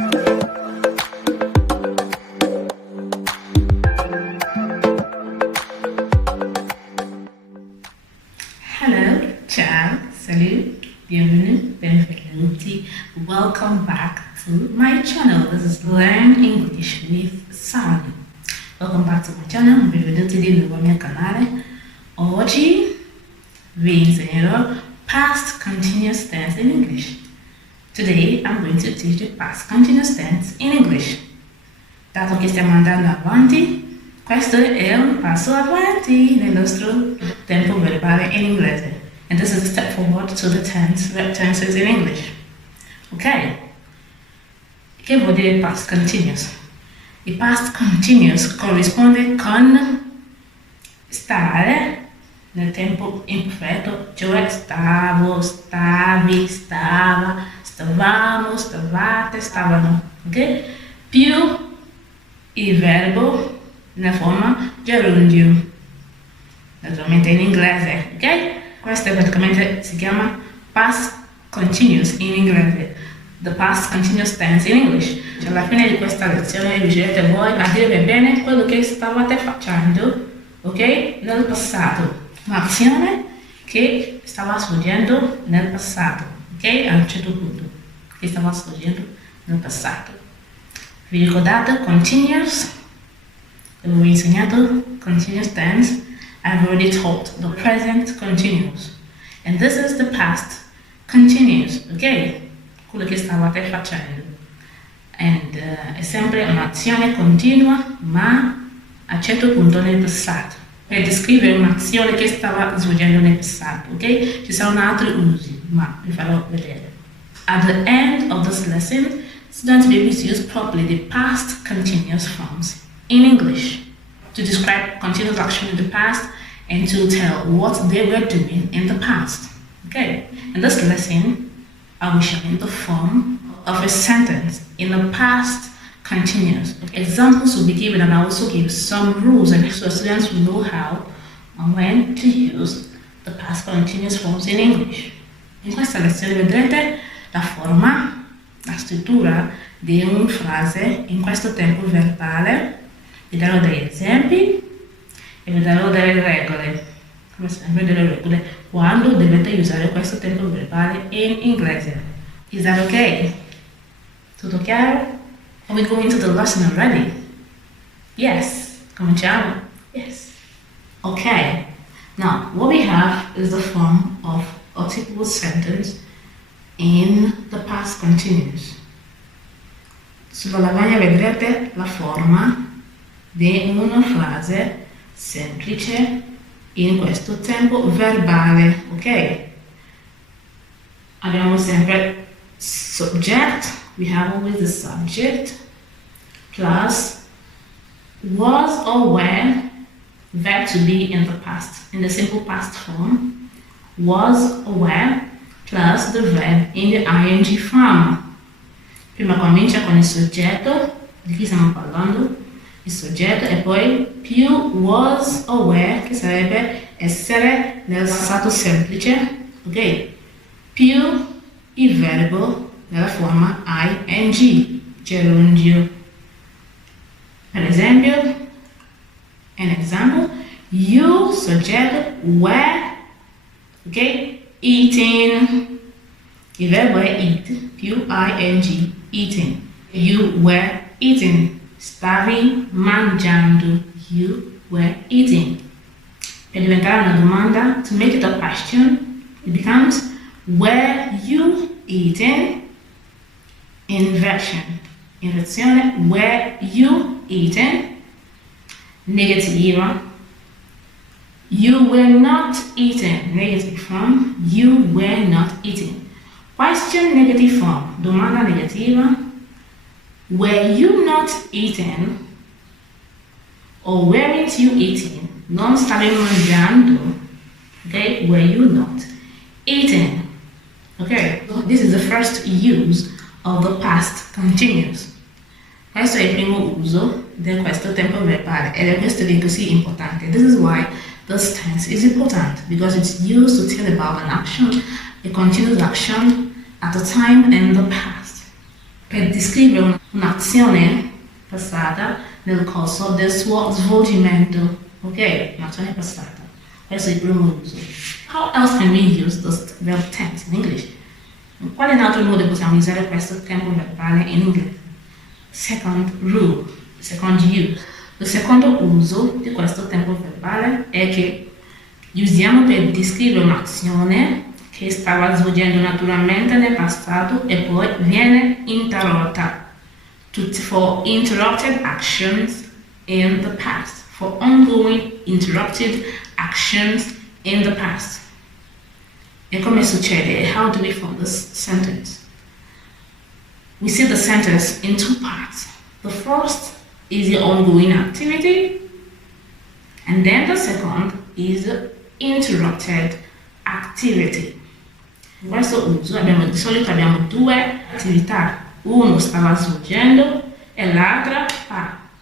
Hello, ciao, salut, bienvenue, benvenuti, welcome back to my channel. This is Learn English with Sally. Welcome back to my channel, benvenuti di nuovo al mio canale. Oggi vi insegnerò past continuous tense in English. Today I'm going to teach you past continuous tense in English. Dato che stiamo andando avanti, questo è un passo avanti nel nostro tempo verbale in inglese. And this is a step forward to the tenses in English. Ok? Che vuol dire past continuous? Il past continuous corrisponde con stare nel tempo imperfetto, cioè stavo, stavi, stava, stavamo, stavate, stavano. Ok? Più il verbo nella forma gerundio, naturalmente in inglese, ok? Questo praticamente si chiama past continuous in inglese, the past continuous tense in English. Cioè, alla fine di questa lezione riuscirete voi a dire bene quello che stavate facendo, ok? Nel passato, un'azione che stava svolgendo nel passato, ok? A un certo punto, che stava svolgendo nel passato. Vi ricordate continuous? Avevo insegnato continuous tense. I've already taught the present continuous. And this is the past continuous, ok? Quello che stavate facendo. And è sempre un'azione continua, ma a un certo punto nel passato. Per descrivere un'azione che stava svolgendo nel passato, ok? Ci saranno altri usi, ma vi farò vedere. At the end of this lesson, students will use properly the past continuous forms in English to describe continuous action in the past and to tell what they were doing in the past. Okay? In this lesson, I will show you the form of a sentence in the past continuous. Examples will be given, and I also give some rules and so students will know how and when to use the past continuous forms in English. In questa lezione vedrete la forma, la struttura di una frase in questo tempo verbale. Vi darò degli esempi e vi darò delle regole, come sempre delle regole, quando dovete usare questo tempo verbale in inglese. Is that okay? Tutto chiaro? Are we going to the lesson already? Yes. Cominciamo? Yes. Okay. Now, what we have is the form of a typical sentence in the past continuous. Sulla lavagna vedrete la forma di una frase semplice in questo tempo verbale, ok? Abbiamo sempre subject, we have always the subject, plus was or were, verb to be in the past, in the simple past form, was or were, plus the verb in the ing form. Prima comincia con il soggetto, di chi stiamo parlando? Il soggetto e poi più was o were, che sarebbe essere nel passato semplice, ok? Più il verbo nella forma ing, gerundio. Per esempio, an example, you soggetto were, ok? Eating. Il verbo è eat, più ing, eating. You were eating. Stavi mangiando. You were eating. Per diventare una domanda, to make it a question, it becomes were you eating? Inversion. Inversione, were you eating? Negativa. You were not eating. Negative form. You were not eating. Question negative form. Domanda negativa. Were you not eating? Or weren't you eating? Non stavi mangiando. Okay? Were you not eating? Okay? This is the first use of the past continuous. Questo è il primo uso di questo tempo verbale ed è questo che è così importante. This is why this tense is important, because it's used to tell about an action, a continuous action at a time in the past. per descrivere un'azione passata nel corso del suo svolgimento. Ok? Un'azione passata. Questo è il primo uso. How else can we use this verb tense in English? In quale altro modo possiamo usare questo tempo verbale in inglese? Second rule, second use. Il secondo uso di questo tempo verbale è che usiamo per descrivere un'azione che stava svolgendo naturalmente nel passato e poi viene interrotta. For interrupted actions in the past. For ongoing interrupted actions in the past. E come succede? How do we form this sentence? We see the sentence in two parts. The first is the ongoing activity, and then the second is the interrupted activity. In questo uso di solito abbiamo due attività. Uno stava svolgendo e l'altra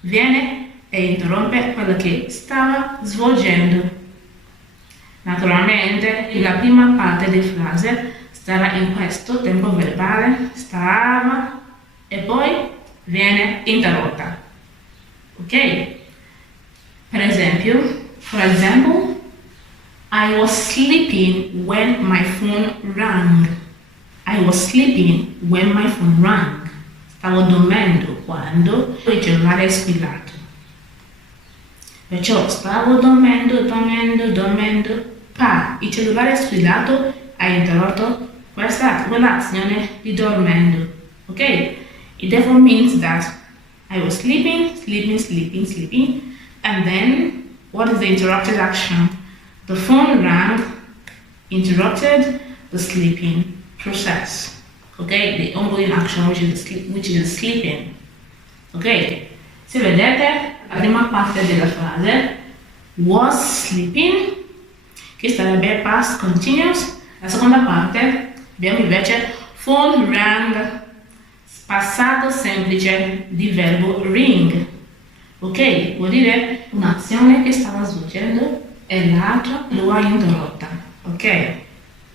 viene e interrompe quello che stava svolgendo. Naturalmente, la prima parte della frase sarà in questo tempo verbale, stava e poi viene interrotta. Ok? Per esempio, I was sleeping when my phone rang. I was sleeping when my phone rang. Stavo dormendo quando il cellulare è squillato. Perciò stavo dormendo, il cellulare è squillato, ha interrotto quell'azione di dormendo. Ok? It therefore means that I was sleeping, and then what is the interrupted action? The phone rang, interrupted the sleeping process. Okay, the ongoing action which is sleeping. Ok? Se vedete, la prima parte della frase was sleeping, che sarebbe past continuous. La seconda parte abbiamo invece phone rang, passato semplice di verbo ring. Ok? Vuol dire un'azione che stava svolgendo e l'altra lo ha interrotta. Ok?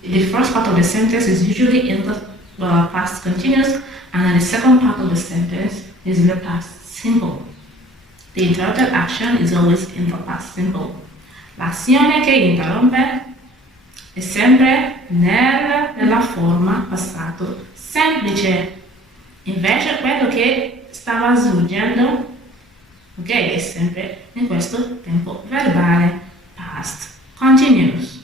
The first part of the sentence is usually in the past continuous, and then the second part of the sentence is in the past simple. The interrupted action is always in the past simple. L'azione che interrompe è sempre nella forma passato semplice. Invece quello che stava svolgendo, ok, è sempre in questo tempo verbale, past continuous.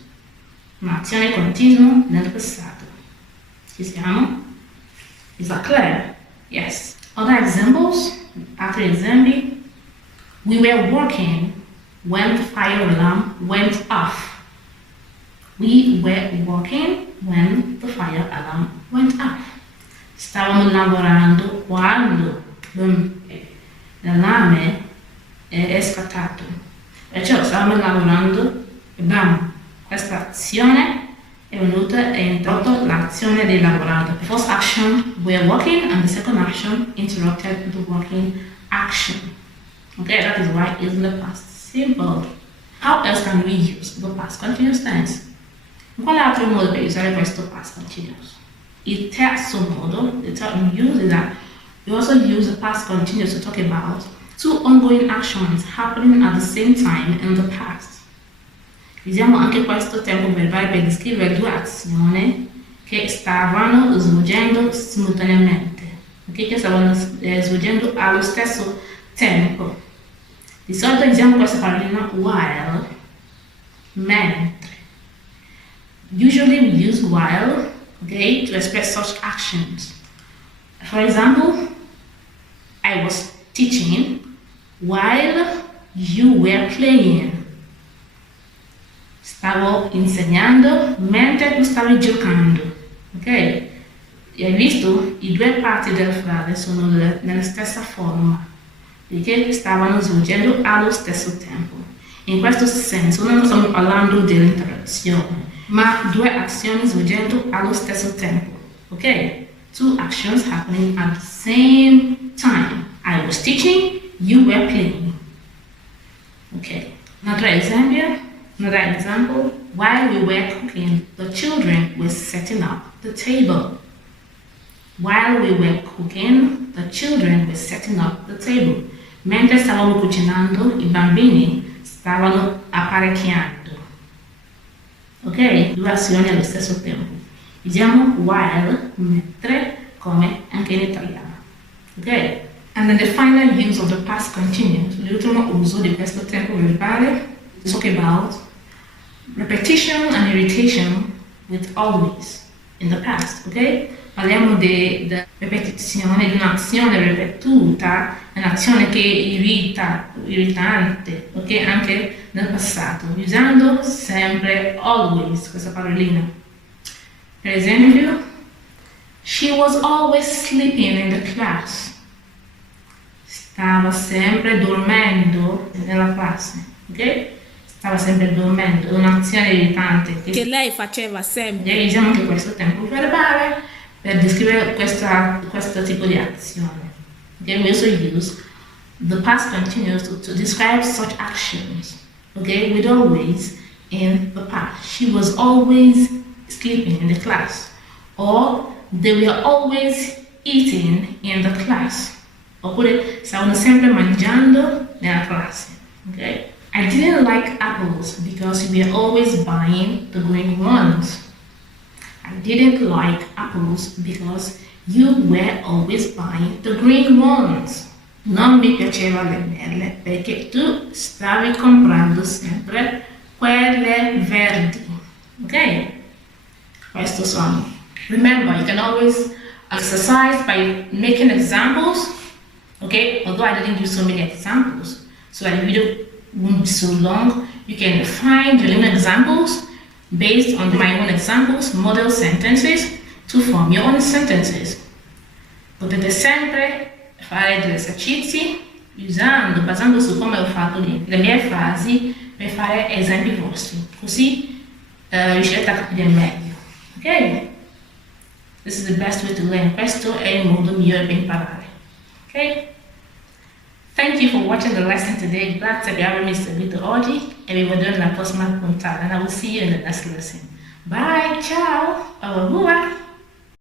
Un'azione continua nel passato. Ci siamo? Is that clear? Yes. Other examples? Altri esempi? We were working when the fire alarm went off. We were working when the fire alarm went off. Stavamo lavorando quando l'allarme è scattato. Perciò stavamo lavorando, abbiamo questa azione è venuta e interrotto l'azione di lavorare. The first action, we're working, and the second action interrupted the working action. Okay, that is why it's the past simple. How else can we use the past continuous tense? In quale altro modo per usare questo past continuous? Il terzo modo, the third use is that we also use the past continuous to talk about two ongoing actions happening at the same time in the past. Usiamo anche questo tempo verbale per descrivere due azioni che stavano svolgendo simultaneamente, okay? Che stavano svolgendo allo stesso tempo. Di solito usiamo questa parola while, mentre. Usually we use while, okay, to express such actions. For example, I was teaching while you were playing. Stavo insegnando mentre tu stavi giocando. Ok? Hai visto? I due parti della frase sono nella stessa forma, perché stavano svolgendo allo stesso tempo. In questo senso non stiamo parlando dell'interazione, ma due azioni svolgendo allo stesso tempo. Ok? Two actions happening at the same time. I was teaching, you were playing. Ok? Another example, while we were cooking, the children were setting up the table. While we were cooking, the children were setting up the table. Mentre stavamo cucinando, i bambini stavano apparecchiando. Ok? Due azioni allo stesso tempo. Usiamo while, mentre, come anche in italiano. Ok? And then the final use of the past continuous, l'ultimo uso di questo tempo verbale, talk about repetition and irritation with always in the past, ok? Parliamo di ripetizione di un'azione ripetuta, un'azione che irrita, irritante, ok? Anche nel passato, usando sempre always questa parolina. Per esempio, she was always sleeping in the class. Stava sempre dormendo nella classe, ok? Stava sempre dormendo, è un'azione irritante che lei faceva sempre. E usiamo anche questo tempo verbale per descrivere questo tipo di azione. Okay, we also use the past continuous to describe such actions. Okay, with always in the past. She was always sleeping in the class, or they were always eating in the class. Oppure stavano sempre mangiando nella classe. Okay? I didn't like apples because we were always buying the green ones. I didn't like apples because you were always buying the green ones. Non mi piacevano le mele perché tu stavi comprando sempre quelle verdi. Ok? Questo sono. Remember, you can always exercise by making examples. Okay? Although I didn't use so many examples, so that the video won't be so long, you can find your own examples based on my own examples, model sentences, to form your own sentences. Potete sempre fare degli esercizi basando su come ho fatto le mie frasi per fare esempi vostri, così riuscirete a capire meglio. Ok? This is the best way to learn. Questo è il modo migliore per imparare. Ok? Thank you for watching the lesson today. Grazie per avermi seguito oggi e vi vedo nella prossima puntata. And I will see you in the next lesson. Bye, ciao, au revoir.